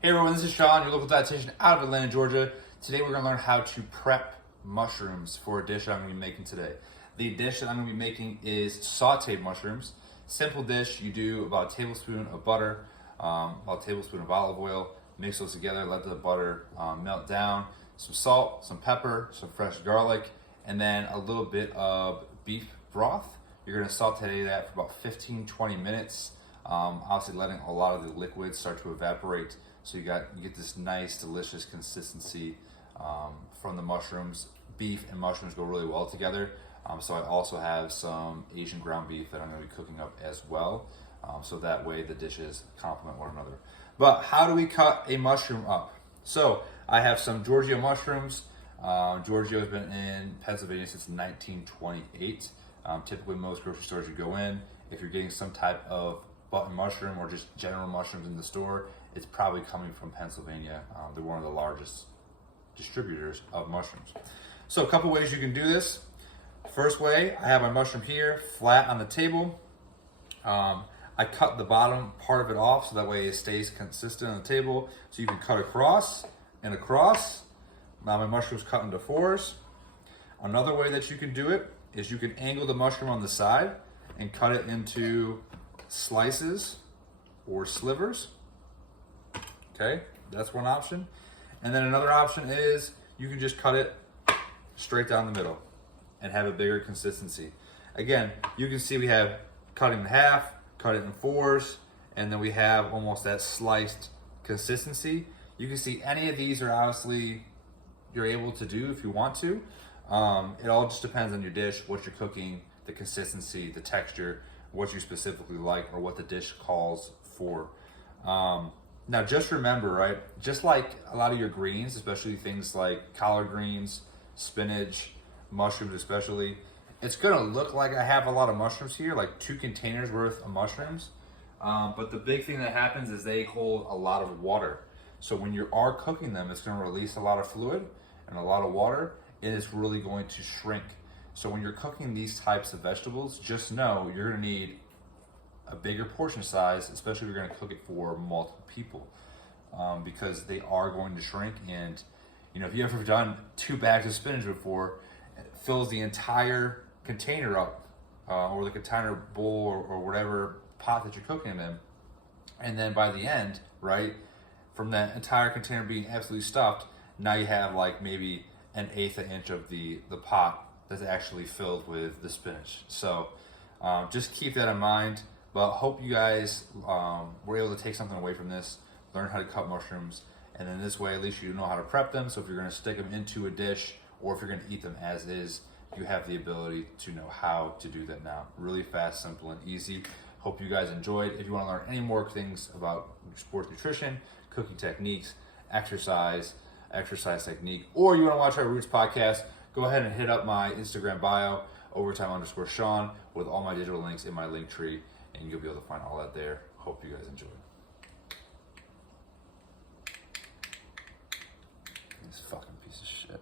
Hey everyone, this is Sean, your local dietitian out of Atlanta, Georgia. Today we're going to learn how to prep mushrooms for a dish that I'm going to be making today. The dish that I'm going to be making is sauteed mushrooms. Simple dish, you do about a tablespoon of butter, about a tablespoon of olive oil, mix those together, let the butter melt down, some salt, some pepper, some fresh garlic, and then a little bit of beef broth. You're going to saute that for about 15-20 minutes. Obviously letting a lot of the liquids start to evaporate, so you get this nice delicious consistency from the mushrooms. Beef and mushrooms go really well together, so I also have some Asian ground beef that I'm going to be cooking up as well, so that way the dishes complement one another. But how do we cut a mushroom up? So I have some Giorgio mushrooms. Giorgio has been in Pennsylvania since 1928. Typically most grocery stores you go in, if you're getting some type of button mushroom or just general mushrooms in the store, it's probably coming from Pennsylvania. They're one of the largest distributors of mushrooms. So a couple ways you can do this. First way, I have my mushroom here flat on the table. I cut the bottom part of it off so that way it stays consistent on the table. So you can cut across and across. Now my mushroom's cut into fours. Another way that you can do it is you can angle the mushroom on the side and cut it into slices or slivers. Okay, that's one option. And then another option is you can just cut it straight down the middle and have a bigger consistency. Again, you can see we have cut it in half, cut it in fours, and then we have almost that sliced consistency. You can see any of these are honestly you're able to do if you want to. It all just depends on your dish, what you're cooking, the consistency, the texture, what you specifically like, or what the dish calls for. Now just remember, right, just like a lot of your greens, especially things like collard greens, spinach, mushrooms especially, it's gonna look like I have a lot of mushrooms here, like 2 containers worth of mushrooms. But the big thing that happens is they hold a lot of water. So when you are cooking them, it's gonna release a lot of fluid and a lot of water, and it's really going to shrink. So when you're cooking these types of vegetables, just know you're gonna need a bigger portion size, especially if you're gonna cook it for multiple people, because they are going to shrink. And you know, if you've ever done 2 bags of spinach before, it fills the entire container up, or the container bowl or whatever pot that you're cooking them in. And then by the end, right, from that entire container being absolutely stuffed, now you have like maybe 1/8 inch of the pot that's actually filled with the spinach. So just keep that in mind. But hope you guys were able to take something away from this, learn how to cut mushrooms, and then this way at least you know how to prep them. So if you're gonna stick them into a dish, or if you're gonna eat them as is, you have the ability to know how to do that now. Really fast, simple, and easy. Hope you guys enjoyed. If you wanna learn any more things about sports nutrition, cooking techniques, exercise technique, or you wanna watch our Roots podcast, go ahead and hit up my Instagram bio, overtime_Sean, with all my digital links in my link tree, and you'll be able to find all that there. Hope you guys enjoy. This fucking piece of shit.